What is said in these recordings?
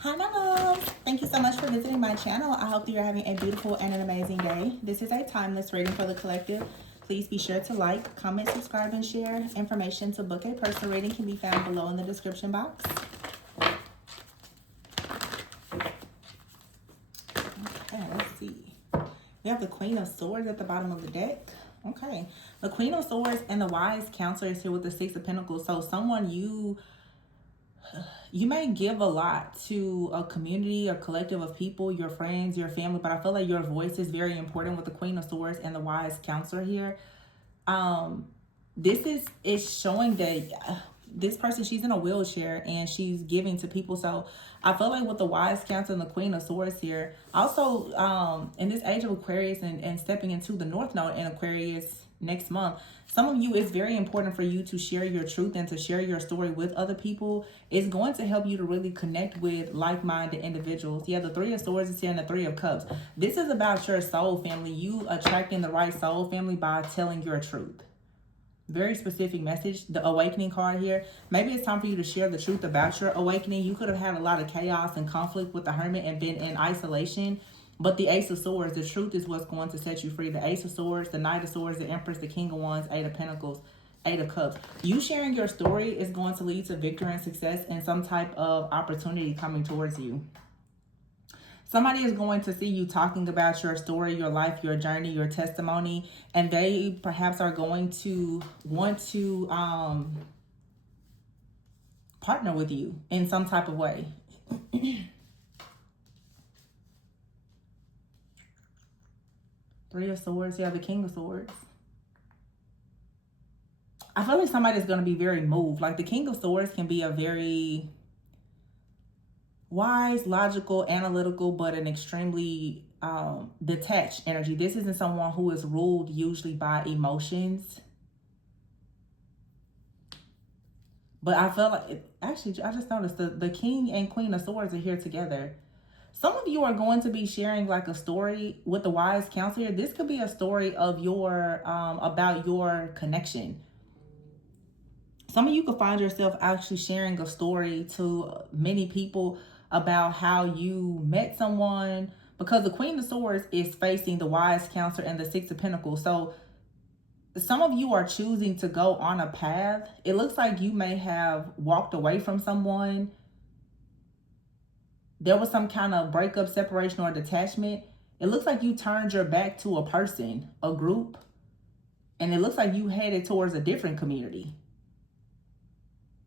Hi, my loves. Thank you so much for visiting my channel. I hope that you're having a beautiful and an amazing day. This is a timeless reading for the collective. Please be sure to like, comment, subscribe, and share. Information to book a personal reading can be found below in the description box. Okay, let's see. We have the Queen of Swords at the bottom of the deck. Okay. The Queen of Swords and the Wise Counselor is here with the Six of Pentacles. So someone you may give a lot to a community or collective of people, your friends, your family, but I feel like your voice is very important with the Queen of Swords and the Wise Counselor here. This is showing that this person, she's in a wheelchair and she's giving to people. So I feel like with the Wise Counselor and the Queen of Swords here, also in this age of Aquarius and stepping into the North Node in Aquarius next month, some of you, it's very important for you to share your truth and to share your story with other people. It's going to help you to really connect with like-minded individuals. Yeah, the Three of Swords is here and the Three of Cups. This is about your soul family, you attracting the right soul family by telling your truth. Very specific message. The Awakening card here. Maybe it's time for you to share the truth about your awakening. You could have had a lot of chaos and conflict with the Hermit and been in isolation. But the Ace of Swords, the truth is what's going to set you free. The Ace of Swords, the Knight of Swords, the Empress, the King of Wands, Eight of Pentacles, Eight of Cups. You sharing your story is going to lead to victory and success and some type of opportunity coming towards you. Somebody is going to see you talking about your story, your life, your journey, your testimony, and they perhaps are going to want to partner with you in some type of way. Three of Swords, yeah, the King of Swords. I feel like somebody's going to be very moved. Like the King of Swords can be a very wise, logical, analytical, but an extremely detached energy. This isn't someone who is ruled usually by emotions. But I feel like, actually, I just noticed the King and Queen of Swords are here together. Some of you are going to be sharing like a story with the Wise Counselor. This could be a story of your, about your connection. Some of you could find yourself actually sharing a story to many people about how you met someone, because the Queen of Swords is facing the Wise Counselor and the Six of Pentacles. So some of you are choosing to go on a path. It looks like you may have walked away from someone. There was some kind of breakup, separation, or detachment. It looks like you turned your back to a person, a group, and it looks like you headed towards a different community.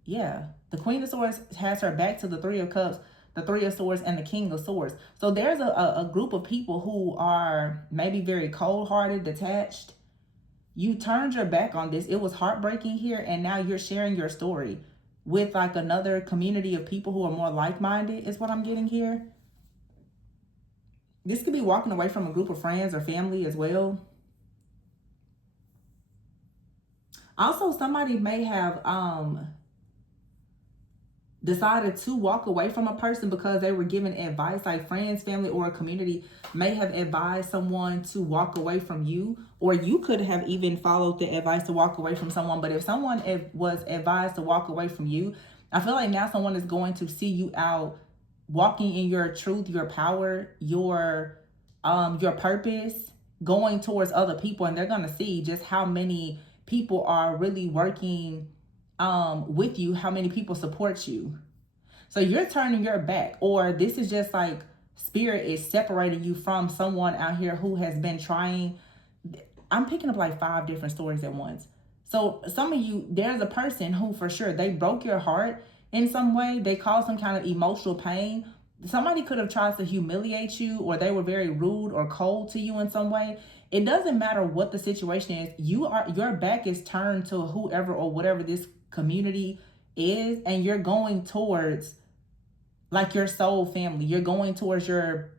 Yeah, the Queen of Swords has her back to the Three of Cups, the Three of Swords, and the King of Swords. So there's a group of people who are maybe very cold-hearted, detached. You turned your back on this. It was heartbreaking here, and now you're sharing your story with like another community of people who are more like-minded is what I'm getting here. This could be walking away from a group of friends or family as well. Also, somebody may have decided to walk away from a person because they were given advice, like friends, family, or a community may have advised someone to walk away from you, or you could have even followed the advice to walk away from someone. But if someone was advised to walk away from you, I feel like now someone is going to see you out walking in your truth, your power, your purpose, going towards other people, and they're going to see just how many people are really working with you, how many people support you. So you're turning your back, or this is just like spirit is separating you from someone out here who has been trying. I'm picking up like 5 different stories at once. So some of you, there's a person who for sure, they broke your heart in some way. They caused some kind of emotional pain. Somebody could have tried to humiliate you, or they were very rude or cold to you in some way. It doesn't matter what the situation is. Your back is turned to whoever or whatever this community is, and you're going towards like your soul family. You're going towards your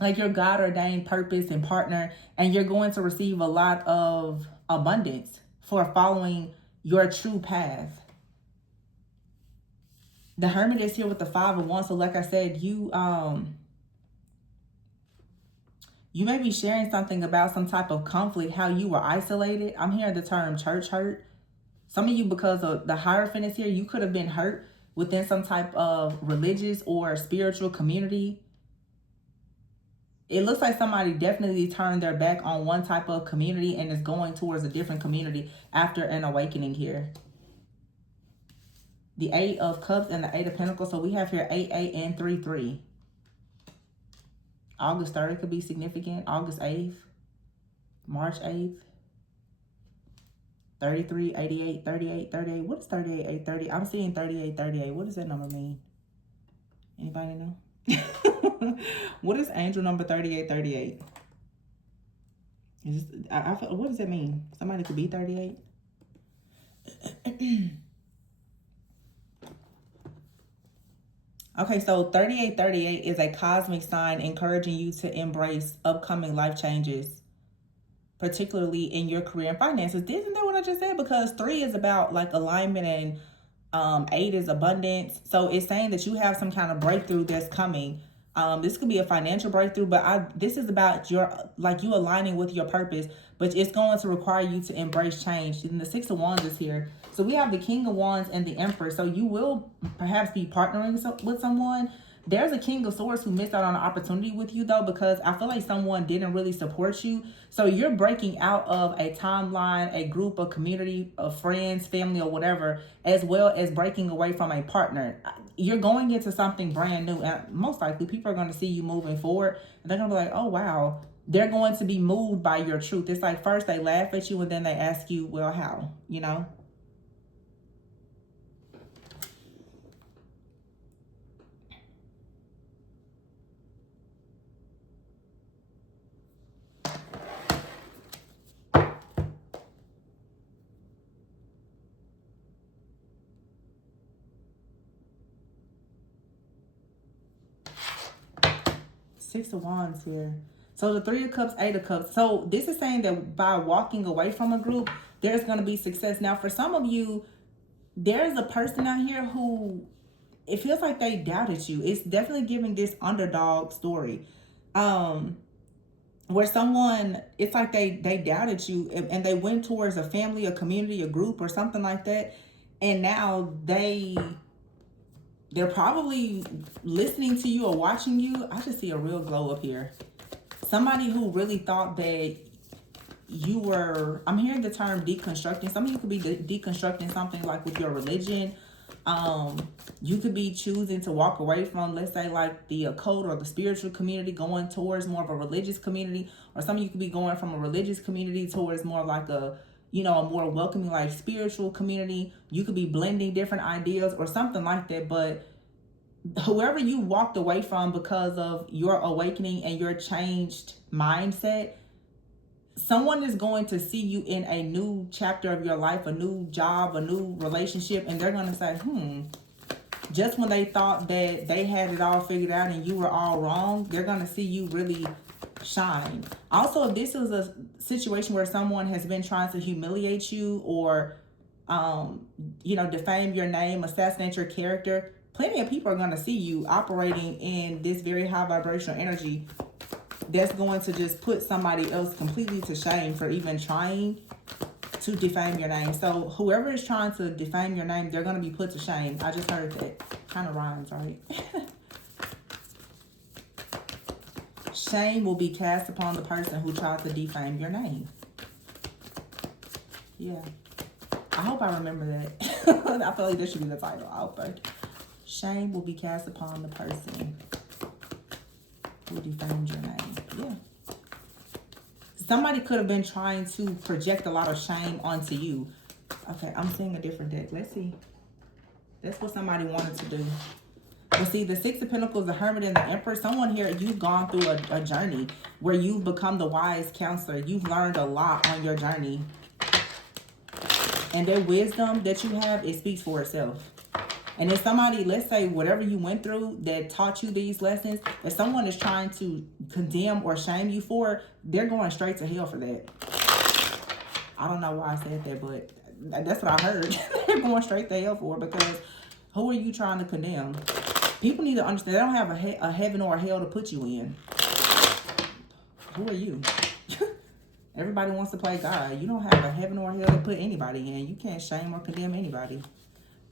God ordained purpose and partner, and you're going to receive a lot of abundance for following your true path. The Hermit is here with the 5 of Wands. So like I said, you may be sharing something about some type of conflict, how you were isolated. I'm hearing the term church hurt. Some of you, because of the Hierophant is here, you could have been hurt within some type of religious or spiritual community. It looks like somebody definitely turned their back on one type of community and is going towards a different community after an awakening here. The 8 of Cups and the 8 of Pentacles. So we have here 8, and 3. August 3rd could be significant. August 8th. March 8th. 33, 88, 38, 38. What is 38, 8, 30? I'm seeing 38, 38. What does that number mean? Anybody know? What is angel number 38, 38? What does that mean? Somebody could be 38? Okay, so 38, 38 is a cosmic sign encouraging you to embrace upcoming life changes, particularly in your career and finances. Isn't that what I just said? Because 3 is about like alignment and 8 is abundance. So it's saying that you have some kind of breakthrough that's coming. This could be a financial breakthrough, but this is about you aligning with your purpose, but it's going to require you to embrace change. And the 6 of Wands is here. So we have the King of Wands and the Empress. So you will perhaps be partnering with someone. There's a King of Swords who missed out on an opportunity with you, though, because I feel like someone didn't really support you. So you're breaking out of a timeline, a group, a community of friends, family, or whatever, as well as breaking away from a partner. You're going into something brand new. And most likely, people are going to see you moving forward. And they're going to be like, oh, wow. They're going to be moved by your truth. It's like first they laugh at you and then they ask you, well, how? You know? Six of Wands here. So the 3 of Cups, 8 of Cups. So this is saying that by walking away from a group, there's going to be success. Now, for some of you, there's a person out here who it feels like they doubted you. It's definitely giving this underdog story. Where someone, it's like they doubted you and they went towards a family, a community, a group, or something like that. And now they're probably listening to you or watching you. I just see a real glow up here. Somebody who really thought that you were, I'm hearing the term deconstructing. Some of you could be deconstructing something like with your religion. You could be choosing to walk away from, let's say, like the occult or the spiritual community, going towards more of a religious community. Or some of you could be going from a religious community towards more like a more welcoming, like spiritual community. You could be blending different ideas or something like that. But whoever you walked away from because of your awakening and your changed mindset, someone is going to see you in a new chapter of your life, a new job, a new relationship, and they're going to say, just when they thought that they had it all figured out and you were all wrong, they're going to see you really shine. Also, if this is a situation where someone has been trying to humiliate you or, defame your name, assassinate your character, plenty of people are going to see you operating in this very high vibrational energy that's going to just put somebody else completely to shame for even trying to defame your name. So whoever is trying to defame your name, they're going to be put to shame. I just heard that. Kind of rhymes, right? Shame will be cast upon the person who tried to defame your name. Yeah. I hope I remember that. I feel like this should be the title. I hope shame will be cast upon the person who defamed your name. Yeah. Somebody could have been trying to project a lot of shame onto you. Okay, I'm seeing a different deck. Let's see. That's what somebody wanted to do. But see, the 6 of Pentacles, the Hermit, and the Emperor, someone here, you've gone through a journey where you've become the wise counselor. You've learned a lot on your journey. And their wisdom that you have, it speaks for itself. And if somebody, let's say, whatever you went through that taught you these lessons, if someone is trying to condemn or shame you for it, they're going straight to hell for that. I don't know why I said that, but that's what I heard. They're going straight to hell for it because who are you trying to condemn? People need to understand they don't have a heaven or a hell to put you in. Who are you? Everybody wants to play God. You don't have a heaven or a hell to put anybody in. You can't shame or condemn anybody.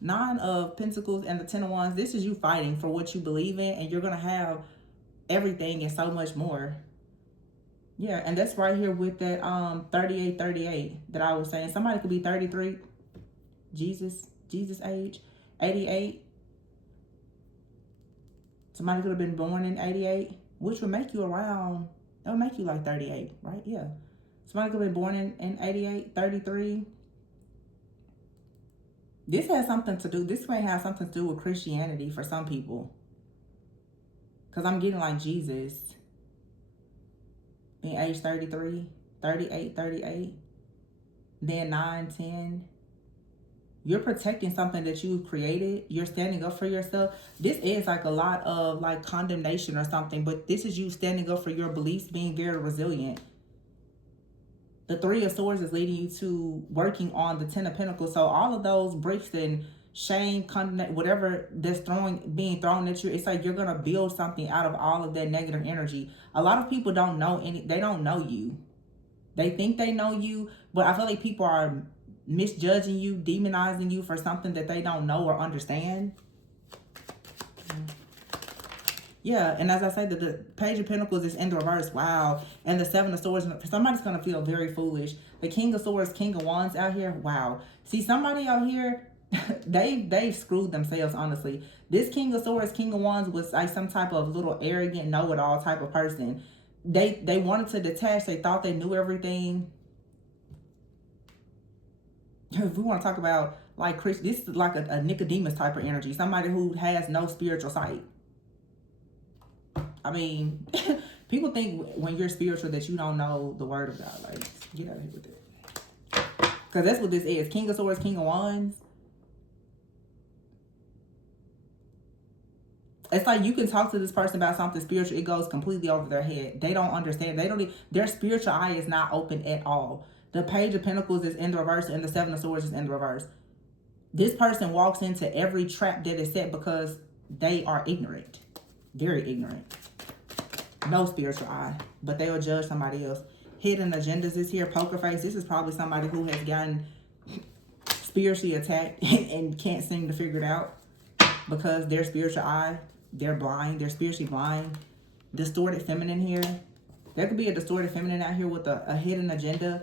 Nine of Pentacles and the Ten of Wands. This is you fighting for what you believe in, and you're going to have everything and so much more. Yeah, and that's right here with that 38 that I was saying. Somebody could be 33, Jesus age, 88. Somebody could have been born in 88, which would make you around, that would make you like 38, right? Yeah. Somebody could have been born in 88, 33. This has something to do, this may have something to do with Christianity for some people. Because I'm getting like Jesus being age 33, 38, 38. Then 9, 10. You're protecting something that you've created. You're standing up for yourself. This is like a lot of like condemnation or something, but this is you standing up for your beliefs, being very resilient. The Three of Swords is leading you to working on the Ten of Pentacles. So all of those bricks and shame, whatever that's being thrown at you, it's like you're going to build something out of all of that negative energy. A lot of people don't know they don't know you. They think they know you, but I feel like people are misjudging you, demonizing you for something that they don't know or understand. Yeah, and as I say, the Page of Pentacles is in the reverse. Wow. And the Seven of Swords, somebody's going to feel very foolish. The King of Swords, King of Wands out here. Wow. See, somebody out here, they've screwed themselves, honestly. This King of Swords, King of Wands was like some type of little arrogant, know-it-all type of person. They wanted to detach. They thought they knew everything. If we want to talk about like Chris, this is like a Nicodemus type of energy. Somebody who has no spiritual sight. I mean, people think when you're spiritual that you don't know the word of God. Like, get out of here with it. Because that's what this is. King of Swords, King of Wands. It's like you can talk to this person about something spiritual. It goes completely over their head. They don't understand. Their spiritual eye is not open at all. The Page of Pentacles is in the reverse and the Seven of Swords is in the reverse. This person walks into every trap that is set because they are ignorant. Very ignorant. No spiritual eye. But they will judge somebody else. Hidden agendas is here. Poker face. This is probably somebody who has gotten spiritually attacked and can't seem to figure it out. Because their spiritual eye, they're blind. They're spiritually blind. Distorted feminine here. There could be a distorted feminine out here with a hidden agenda.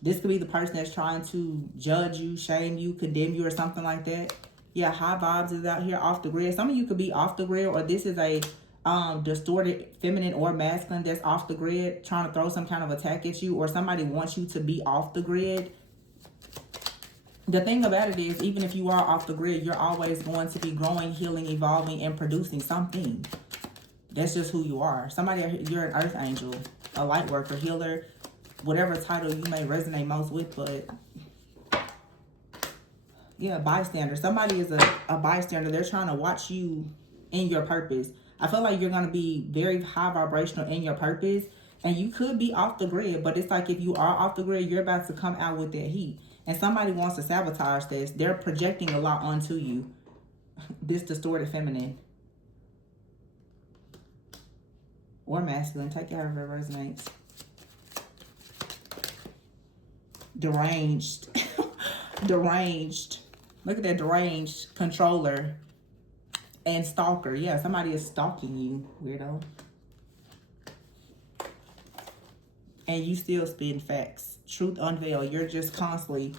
This could be the person that's trying to judge you, shame you, condemn you, or something like that. Yeah, high vibes is out here, off the grid. Some of you could be off the grid, or this is a distorted feminine or masculine that's off the grid, trying to throw some kind of attack at you, or somebody wants you to be off the grid. The thing about it is, even if you are off the grid, you're always going to be growing, healing, evolving, and producing something. That's just who you are. You're an earth angel, a light worker, healer, whatever title you may resonate most with, but yeah, bystander. Somebody is a bystander. They're trying to watch you in your purpose. I feel like you're going to be very high vibrational in your purpose, and you could be off the grid, but it's like if you are off the grid, you're about to come out with that heat, and somebody wants to sabotage this. They're projecting a lot onto you. This distorted feminine or masculine. Take it however it resonates. Deranged. Deranged. Look at that, deranged controller and stalker. Yeah, somebody is stalking you, weirdo. And you still spin facts. Truth unveiled. You're just constantly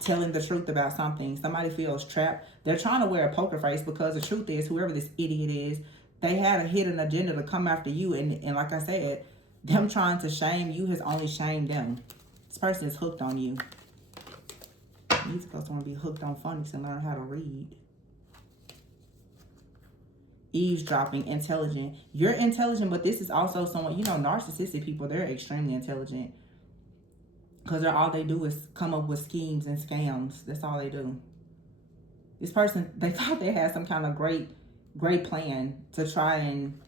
telling the truth about something. Somebody feels trapped. They're trying to wear a poker face because the truth is, whoever this idiot is, they had a hidden agenda to come after you. And like I said, them trying to shame you has only shamed them. This person is hooked on you. You're supposed to want to be hooked on phonics and learn how to read. Eavesdropping, intelligent. You're intelligent, but this is also someone, you know, narcissistic people, they're extremely intelligent. Because all they do is come up with schemes and scams. That's all they do. This person, they thought they had some kind of great plan to try and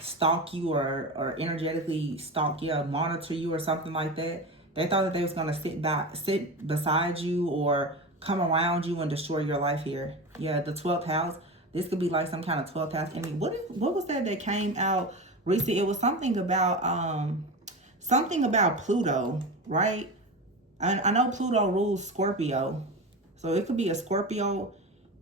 stalk you or energetically stalk you, monitor you or something like that. They thought that they was going to sit beside you or come around you and destroy your life here. Yeah, the 12th house. This could be like some kind of 12th house enemy. What was that came out recently? It was something about Pluto, right? I know Pluto rules Scorpio. So it could be a Scorpio,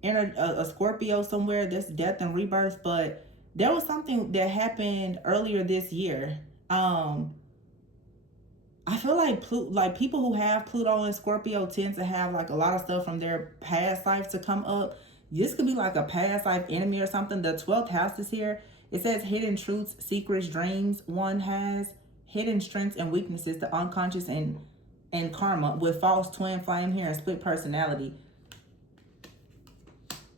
a Scorpio somewhere. That's death and rebirth. But there was something that happened earlier this year. I feel like people who have Pluto and Scorpio tend to have like a lot of stuff from their past life to come up. This could be like a past life enemy or something. The 12th house is here. It says hidden truths, secrets, dreams. One has hidden strengths and weaknesses, the unconscious and karma with false twin flame here and split personality.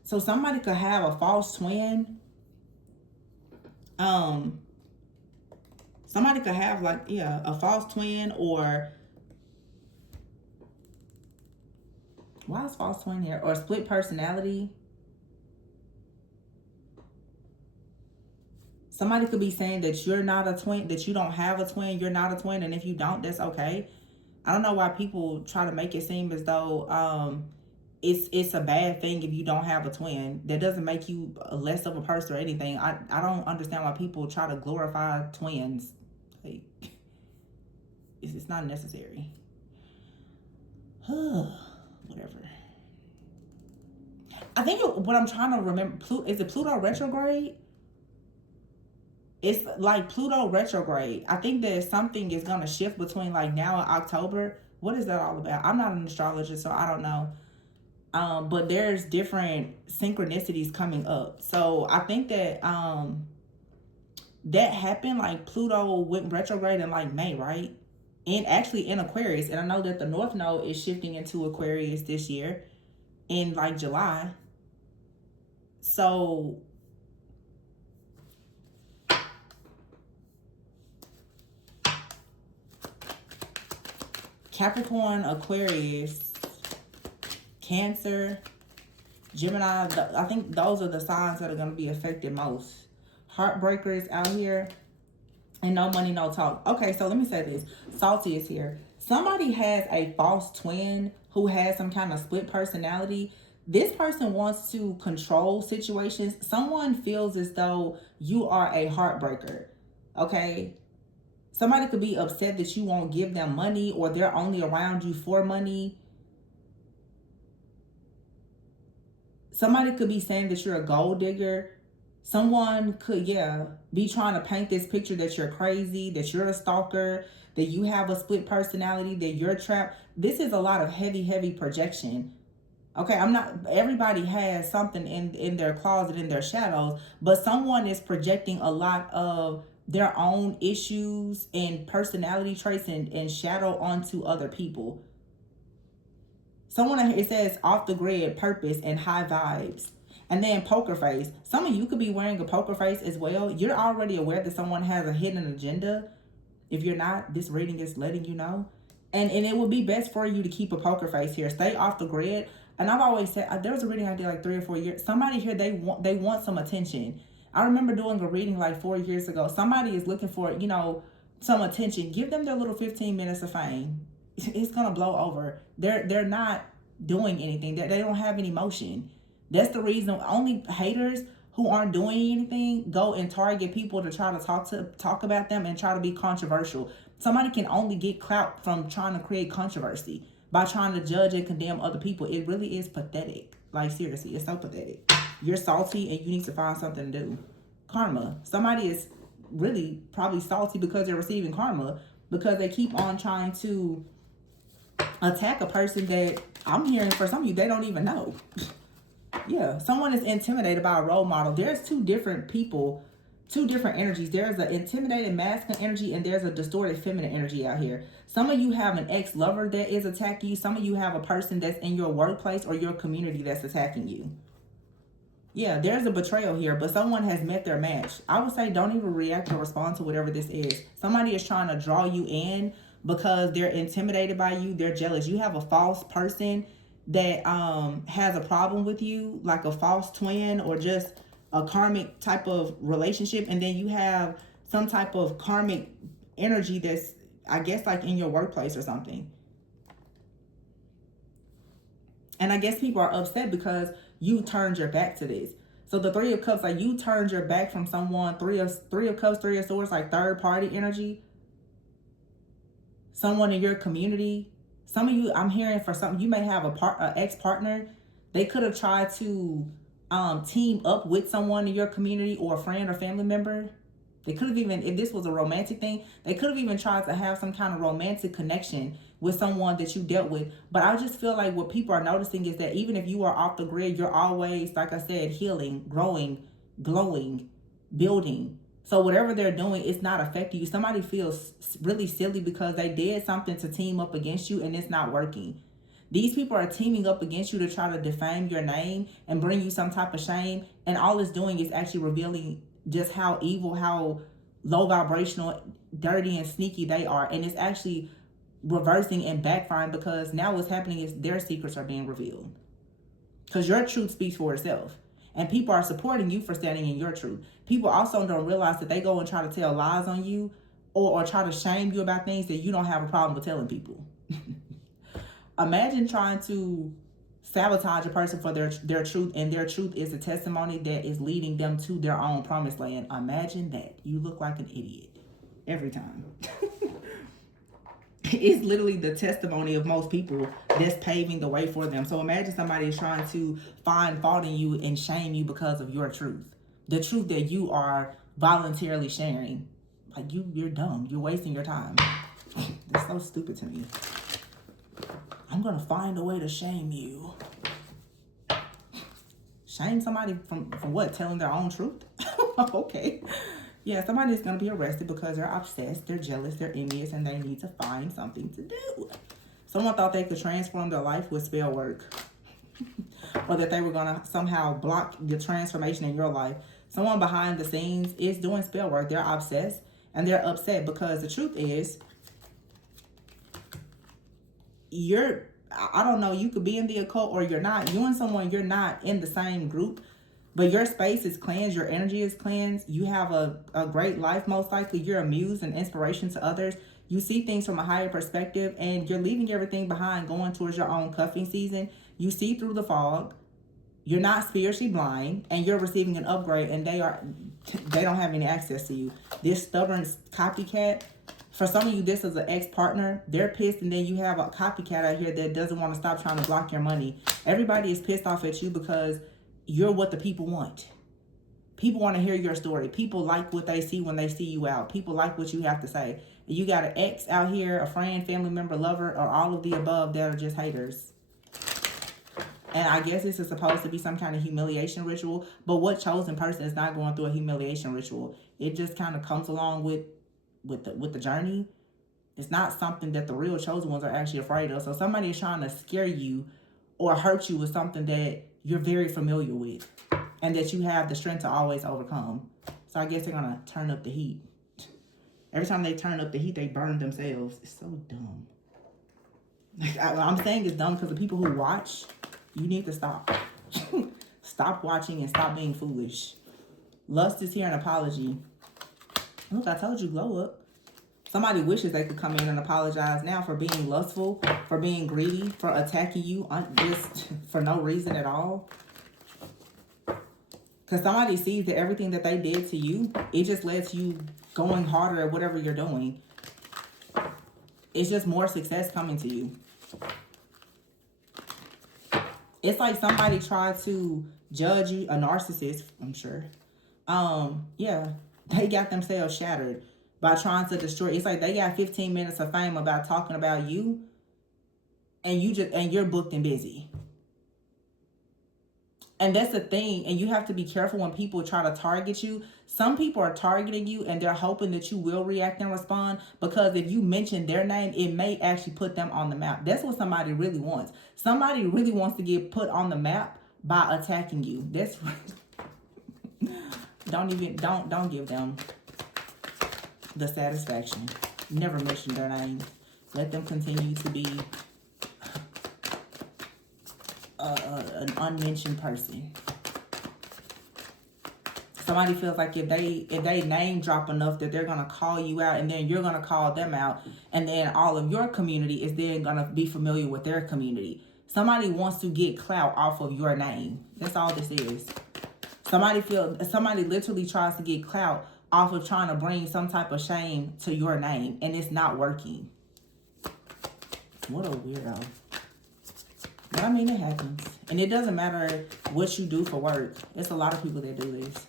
So somebody could have a false twin. Somebody could have like, yeah, a false twin, or why is false twin here? Or split personality. Somebody could be saying that you're not a twin, that you don't have a twin, you're not a twin, and if you don't, that's okay. I don't know why people try to make it seem as though it's a bad thing if you don't have a twin. That doesn't make you less of a person or anything. I don't understand why people try to glorify twins. Like, it's not necessary. Whatever. I think what I'm trying to remember, is it Pluto retrograde? It's like Pluto retrograde. I think that something is going to shift between like now and October. What is that all about? I'm not an astrologist, so I don't know. But there's different synchronicities coming up. So I think that that happened, like Pluto went retrograde in like May, right? And actually in Aquarius. And I know that the North Node is shifting into Aquarius this year in like July. So Capricorn, Aquarius, Cancer, Gemini, I think those are the signs that are going to be affected most. Heartbreakers out here, and no money, no talk. Okay, so let me say this. Salty is here. Somebody has a false twin who has some kind of split personality. This person wants to control situations. Someone feels as though you are a heartbreaker. Okay? Somebody could be upset that you won't give them money, or they're only around you for money. Somebody could be saying that you're a gold digger. Someone could, be trying to paint this picture that you're crazy, that you're a stalker, that you have a split personality, that you're trapped. This is a lot of heavy projection. Okay, everybody has something in their closet, in their shadows, but someone is projecting a lot of their own issues and personality traits and shadow onto other people. Someone, it says off the grid, purpose, and high vibes. And then poker face. Some of you could be wearing a poker face as well. You're already aware that someone has a hidden agenda. If you're not, this reading is letting you know. And it would be best for you to keep a poker face here. Stay off the grid. And I've always said, there was a reading I did like 3 or 4 years. Somebody here, they want some attention. I remember doing a reading like 4 years ago. Somebody is looking for, some attention. Give them their little 15 minutes of fame. It's going to blow over. They're not doing anything. They don't have any motion. That's the reason only haters who aren't doing anything go and target people to try to talk about them and try to be controversial. Somebody can only get clout from trying to create controversy by trying to judge and condemn other people. It really is pathetic. Like, seriously, it's so pathetic. You're salty and you need to find something to do. Karma. Somebody is really probably salty because they're receiving karma, because they keep on trying to attack a person that I'm hearing for some of you, they don't even know. Yeah, someone is intimidated by a role model. There's two different people, two different energies. There's an intimidated masculine energy and there's a distorted feminine energy out here. Some of you have an ex-lover that is attacking you. Some of you have a person that's in your workplace or your community that's attacking you. Yeah, there's a betrayal here, but someone has met their match. I would say don't even react or respond to whatever this is. Somebody is trying to draw you in because they're intimidated by you. They're jealous. You have a false person that has a problem with you, like a false twin or just a karmic type of relationship, and then you have some type of karmic energy that's, I guess, like in your workplace or something. And I guess people are upset because you turned your back to this. So the Three of Cups, like you turned your back from someone. Three of Cups, Three of Swords, like third party energy. Someone in your community. Some of you, I'm hearing for something, you may have a ex-partner. They could have tried to team up with someone in your community or a friend or family member. They could have even, if this was a romantic thing, they could have even tried to have some kind of romantic connection with someone that you dealt with. But I just feel like what people are noticing is that even if you are off the grid, you're always, like I said, healing, growing, glowing, building. So whatever they're doing, it's not affecting you. Somebody feels really silly because they did something to team up against you and it's not working. These people are teaming up against you to try to defame your name and bring you some type of shame. And all it's doing is actually revealing just how evil, how low vibrational, dirty, and sneaky they are. And it's actually reversing and backfiring because now what's happening is their secrets are being revealed. Because your truth speaks for itself. And people are supporting you for standing in your truth. People also don't realize that they go and try to tell lies on you or try to shame you about things that you don't have a problem with telling people. Imagine trying to sabotage a person for their truth, and their truth is a testimony that is leading them to their own promised land. Imagine that. You look like an idiot every time. It's literally the testimony of most people that's paving the way for them. So imagine somebody is trying to find fault in you and shame you because of your truth. The truth that you are voluntarily sharing. Like you're dumb. You're wasting your time. That's so stupid to me. I'm going to find a way to shame you. Shame somebody from what? Telling their own truth? Okay. Yeah, somebody's going to be arrested because they're obsessed, they're jealous, they're envious, and they need to find something to do. Someone thought they could transform their life with spell work. Or that they were going to somehow block the transformation in your life. Someone behind the scenes is doing spell work. They're obsessed and they're upset because the truth is, I don't know, you could be in the occult or you're not. You and someone, you're not in the same group. But your space is cleansed. Your energy is cleansed. You have a great life, most likely. You're a muse and inspiration to others. You see things from a higher perspective. And you're leaving everything behind, going towards your own cuffing season. You see through the fog. You're not spiritually blind. And you're receiving an upgrade. And they don't have any access to you. This stubborn copycat. For some of you, this is an ex-partner. They're pissed. And then you have a copycat out here that doesn't want to stop trying to block your money. Everybody is pissed off at you because you're what the people want. People want to hear your story. People like what they see when they see you out. People like what you have to say. You got an ex out here, a friend, family member, lover, or all of the above that are just haters. And I guess this is supposed to be some kind of humiliation ritual. But what chosen person is not going through a humiliation ritual? It just kind of comes along with the journey. It's not something that the real chosen ones are actually afraid of. So somebody is trying to scare you or hurt you with something that you're very familiar with and that you have the strength to always overcome. So I guess they're going to turn up the heat. Every time they turn up the heat, they burn themselves. It's so dumb. I'm saying it's dumb because the people who watch, you need to stop. Stop watching and stop being foolish. Lust is here an apology. Look, I told you, glow up. Somebody wishes they could come in and apologize now for being lustful, for being greedy, for attacking you just for no reason at all. Because somebody sees that everything that they did to you, it just lets you going harder at whatever you're doing. It's just more success coming to you. It's like somebody tried to judge you, a narcissist, I'm sure. Yeah, they got themselves shattered by trying to destroy. It's like they got 15 minutes of fame about talking about you, and you're booked and busy. And that's the thing. And you have to be careful when people try to target you. Some people are targeting you and they're hoping that you will react and respond, because if you mention their name, it may actually put them on the map. That's what somebody really wants. Somebody really wants to get put on the map by attacking you. That's don't give them the satisfaction. Never mention their name. Let them continue to be an unmentioned person. Somebody feels like if they name drop enough that they're gonna call you out, and then you're gonna call them out, and then all of your community is then gonna be familiar with their community. Somebody wants to get clout off of your name. That's all this is. Somebody literally tries to get clout off of trying to bring some type of shame to your name, and it's not working. What a weirdo. But I mean, it happens. And it doesn't matter what you do for work. It's a lot of people that do this.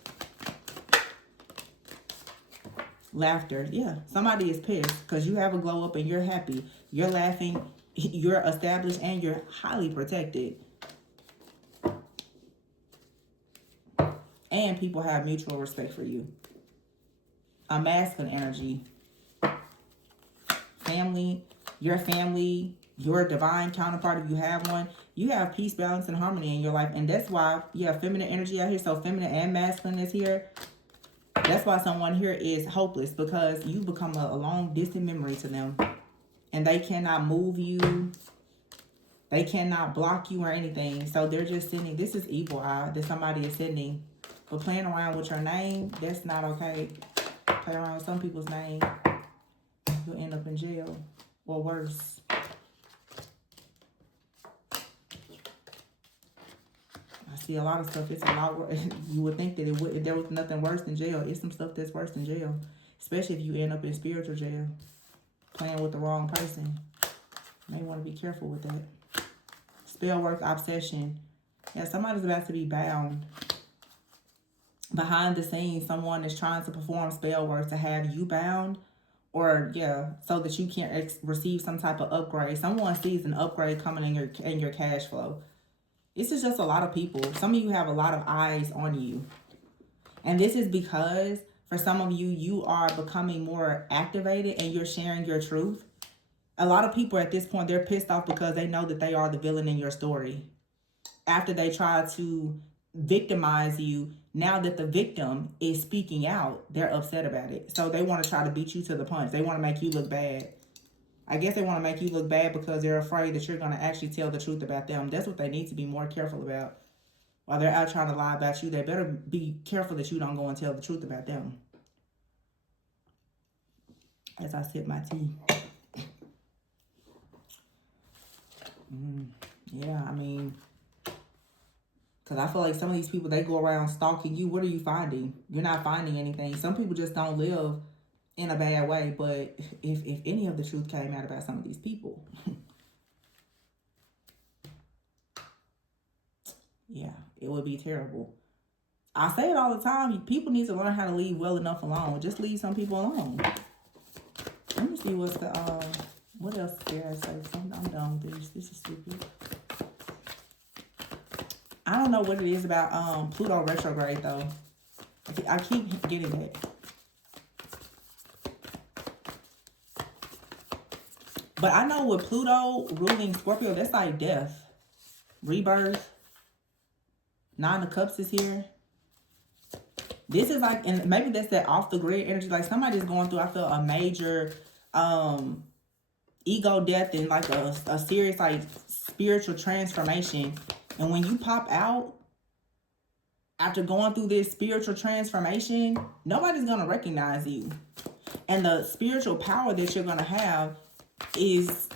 Laughter. Yeah. Somebody is pissed because you have a glow up and you're happy. You're laughing. You're established and you're highly protected. And people have mutual respect for you. A masculine energy. Family. Your divine counterpart, if you have one, you have peace, balance, and harmony in your life. And that's why you have feminine energy out here. So feminine and masculine is here. That's why someone here is hopeless, because you become a long distant memory to them. And they cannot move you. They cannot block you or anything. So they're just sending, this is evil eye that somebody is sending. But playing around with your name, that's not okay. Play around with some people's name, you'll end up in jail or worse. I see a lot of stuff. It's a lot worse. You would think that there was nothing worse than jail. It's some stuff that's worse than jail, especially if you end up in spiritual jail, playing with the wrong person. You may want to be careful with that. Spell work, obsession. Yeah, somebody's about to be bound. Behind the scenes, someone is trying to perform spell work to have you bound, or so that you can't receive some type of upgrade. Someone sees an upgrade coming in your cash flow. This is just a lot of people. Some of you have a lot of eyes on you. And this is because for some of you, you are becoming more activated and you're sharing your truth. A lot of people at this point, they're pissed off because they know that they are the villain in your story. After they try to victimize you, now that the victim is speaking out, they're upset about it. So they want to try to beat you to the punch. They want to make you look bad. I guess they want to make you look bad because they're afraid that you're going to actually tell the truth about them. That's what they need to be more careful about. While they're out trying to lie about you, they better be careful that you don't go and tell the truth about them. As I sip my tea. Yeah, I mean, because I feel like some of these people, they go around stalking you. What are you finding? You're not finding anything. Some people just don't live in a bad way, but if any of the truth came out about some of these people, yeah, it would be terrible. I say it all the time. People need to learn how to leave well enough alone. Just leave some people alone. Let me see what's the what else did I say? I'm done with this. This is stupid. I don't know what it is about Pluto retrograde though. I keep getting it. But I know with Pluto ruling Scorpio, that's like death, rebirth. Nine of Cups is here. This is like, and maybe that's that off the grid energy. Like somebody's going through, I feel, a major ego death and like a serious like spiritual transformation. And when you pop out after going through this spiritual transformation, nobody's going to recognize you. And the spiritual power that you're going to have is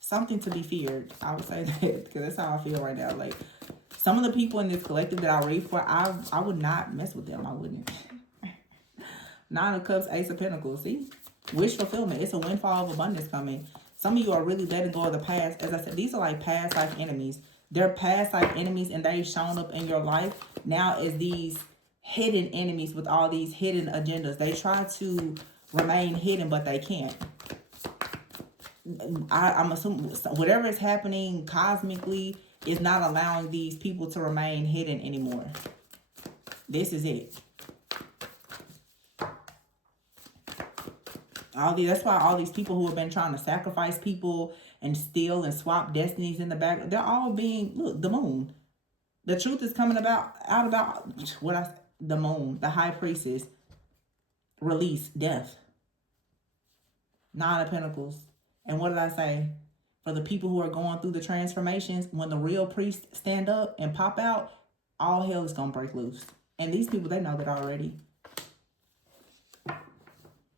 something to be feared. I would say that because that's how I feel right now. Like some of the people in this collective that I read for, I would not mess with them. I wouldn't. Nine of Cups, Ace of Pentacles. See? Wish fulfillment. It's a windfall of abundance coming. Some of you are really letting go of the past. As I said, these are like past life enemies. They're past life enemies and they've shown up in your life now as these hidden enemies with all these hidden agendas. They try to remain hidden, but they can't. I'm assuming whatever is happening cosmically is not allowing these people to remain hidden anymore. This is it. That's why all these people who have been trying to sacrifice people and steal and swap destinies in the back, they're all being, look, the moon. The truth is coming out about the moon, the high priestess, release, death. Nine of Pentacles. And what did I say? For the people who are going through the transformations, when the real priests stand up and pop out, all hell is going to break loose. And these people, they know that already.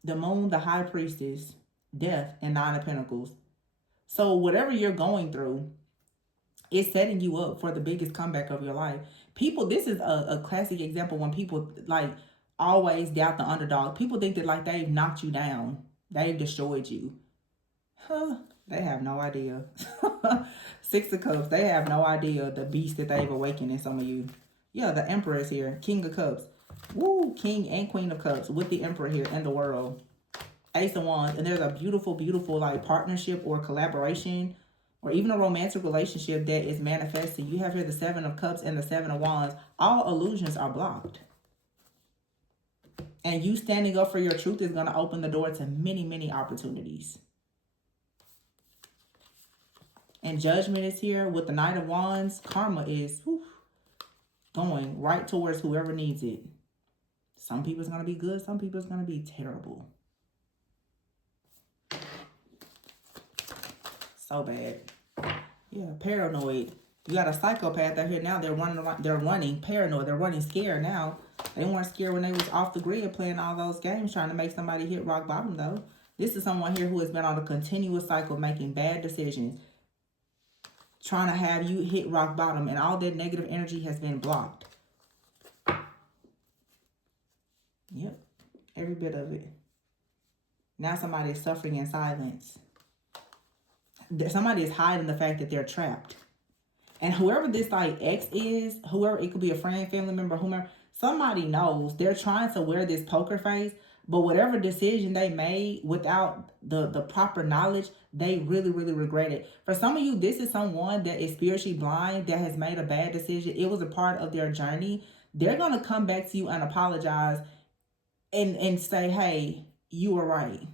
The moon, the high priestess, death, and Nine of Pentacles. So whatever you're going through, it's setting you up for the biggest comeback of your life. People, this is a classic example when people like always doubt the underdog. People think that like they've knocked you down. They've destroyed you. They have no idea. Six of Cups, they have no idea the beast that they've awakened in some of you. Yeah, the Emperor is here. King of Cups. Woo, King and Queen of Cups with the Emperor here in the world. Ace of Wands. And there's a beautiful, beautiful like partnership or collaboration or even a romantic relationship that is manifesting. You have here the Seven of Cups and the Seven of Wands. All illusions are blocked. And you standing up for your truth is going to open the door to many, many opportunities. And Judgment is here with the Knight of Wands. Karma is going right towards whoever needs it. Some people's going to be good. Some people's going to be terrible. So bad. Yeah, paranoid. You got a psychopath out here now. They're running paranoid. They're running scared now. They weren't scared when they was off the grid playing all those games trying to make somebody hit rock bottom though. This is someone here who has been on a continuous cycle making bad decisions. Trying to have you hit rock bottom and all that negative energy has been blocked. Yep. Every bit of it. Now somebody is suffering in silence. Somebody is hiding the fact that they're trapped. And whoever this like ex is, whoever, it could be a friend, family member, whomever, somebody knows they're trying to wear this poker face, but whatever decision they made without the proper knowledge, they really, really regret it. For some of you, this is someone that is spiritually blind, that has made a bad decision. It was a part of their journey. They're going to come back to you and apologize and say, hey, you were right.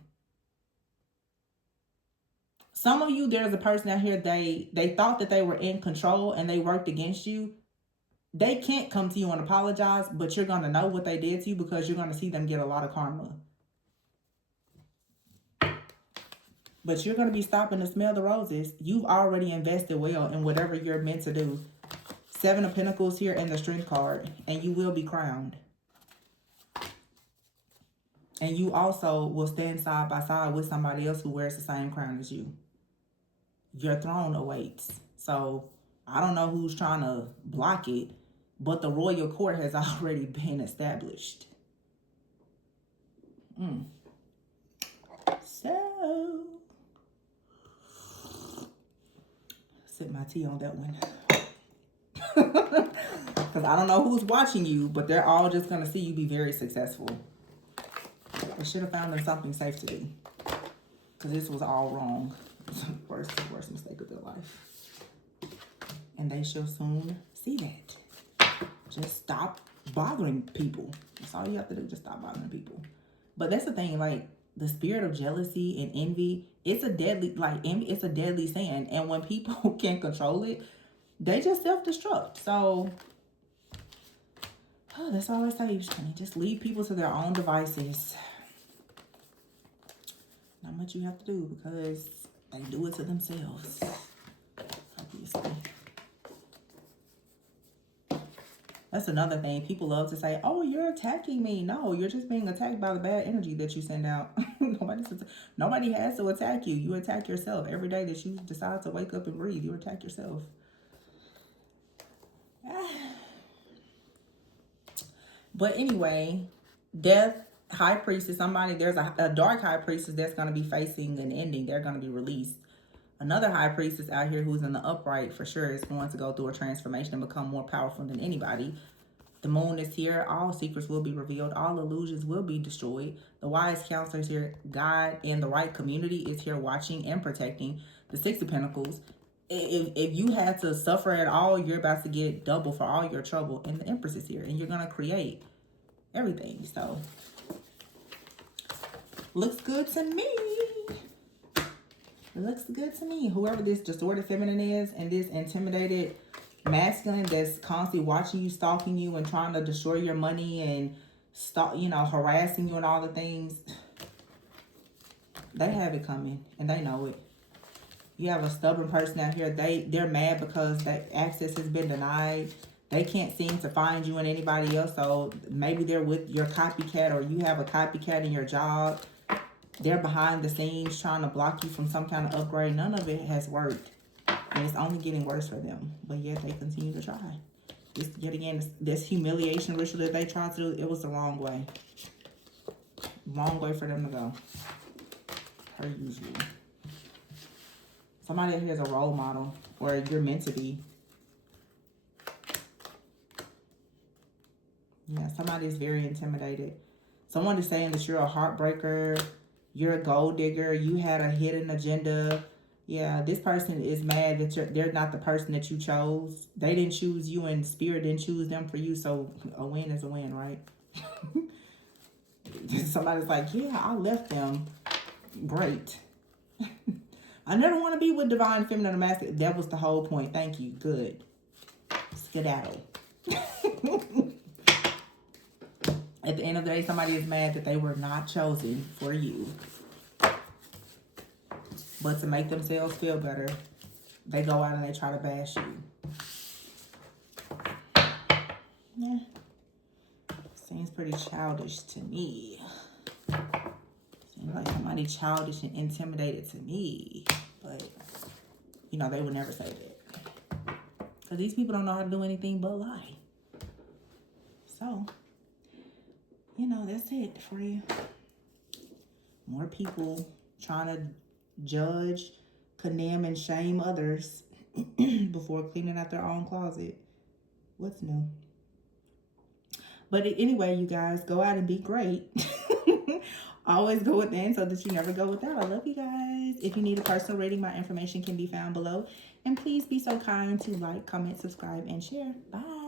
Some of you, there's a person out here, they thought that they were in control and they worked against you. They can't come to you and apologize, but you're going to know what they did to you because you're going to see them get a lot of karma. But you're going to be stopping to smell the roses. You've already invested well in whatever you're meant to do. Seven of Pentacles here and the Strength card. And you will be crowned. And you also will stand side by side with somebody else who wears the same crown as you. Your throne awaits. So I don't know who's trying to block it, but the royal court has already been established. So, sip my tea on that one. Because I don't know who's watching you, but they're all just going to see you be very successful. They should have found them something safe to do. Because this was all wrong. Worst mistake of their life. And they shall soon see that. Just stop bothering people. That's all you have to do. Just stop bothering people. But that's the thing, like the spirit of jealousy and envy, it's a deadly, it's a deadly sin. And when people can't control it, they just self-destruct. So that's all I say. Just leave people to their own devices. Not much you have to do because they do it to themselves, obviously. That's another thing. People love to say, oh, you're attacking me. No, you're just being attacked by the bad energy that you send out. Nobody has to attack you. You attack yourself. Every day that you decide to wake up and breathe, you attack yourself. But anyway, Death, High Priestess, there's a dark High Priestess that's going to be facing an ending. They're going to be released. Another High Priestess out here who's in the upright for sure is going to go through a transformation and become more powerful than anybody. The Moon is here. All secrets will be revealed. All illusions will be destroyed. The Wise Counselor is here. God and the right community is here watching and protecting. The Six of Pentacles. If you had to suffer at all, you're about to get double for all your trouble. And the Empress is here. And you're going to create everything. So, looks good to me. It looks good to me. Whoever this distorted feminine is and this intimidated masculine that's constantly watching you, stalking you, and trying to destroy your money and harassing you and all the things, they have it coming and they know it. You have a stubborn person out here. They're mad because that access has been denied. They can't seem to find you and anybody else. So maybe they're with your copycat or you have a copycat in your job. They're behind the scenes trying to block you from some kind of upgrade. None of it has worked. And it's only getting worse for them. But yet they continue to try. Yet again, this humiliation ritual that they tried to do, it was the wrong way. Wrong way for them to go. Per usual. Somebody here is a role model, or you're meant to be. Yeah, somebody is very intimidated. Someone is saying that you're a heartbreaker, you're a gold digger, you had a hidden agenda. Yeah, this person is mad that they're not the person that you chose. They didn't choose you, and spirit didn't choose them for you, so a win is a win, right? Somebody's like, yeah, I left them. Great. I never want to be with divine feminine or masculine. That was the whole point. Thank you. Good. Skedaddle. At the end of the day, somebody is mad that they were not chosen for you. But to make themselves feel better, they go out and they try to bash you. Yeah. Seems pretty childish to me. Seems like somebody childish and intimidated to me. But, you know, they would never say that. Because these people don't know how to do anything but lie. So, you know, that's it for you. More people trying to judge, condemn, and shame others before cleaning out their own closet. What's new? But anyway, you guys, go out and be great. Always go within so that you never go without. I love you guys. If you need a personal reading, my information can be found below. And please be so kind to like, comment, subscribe, and share. Bye.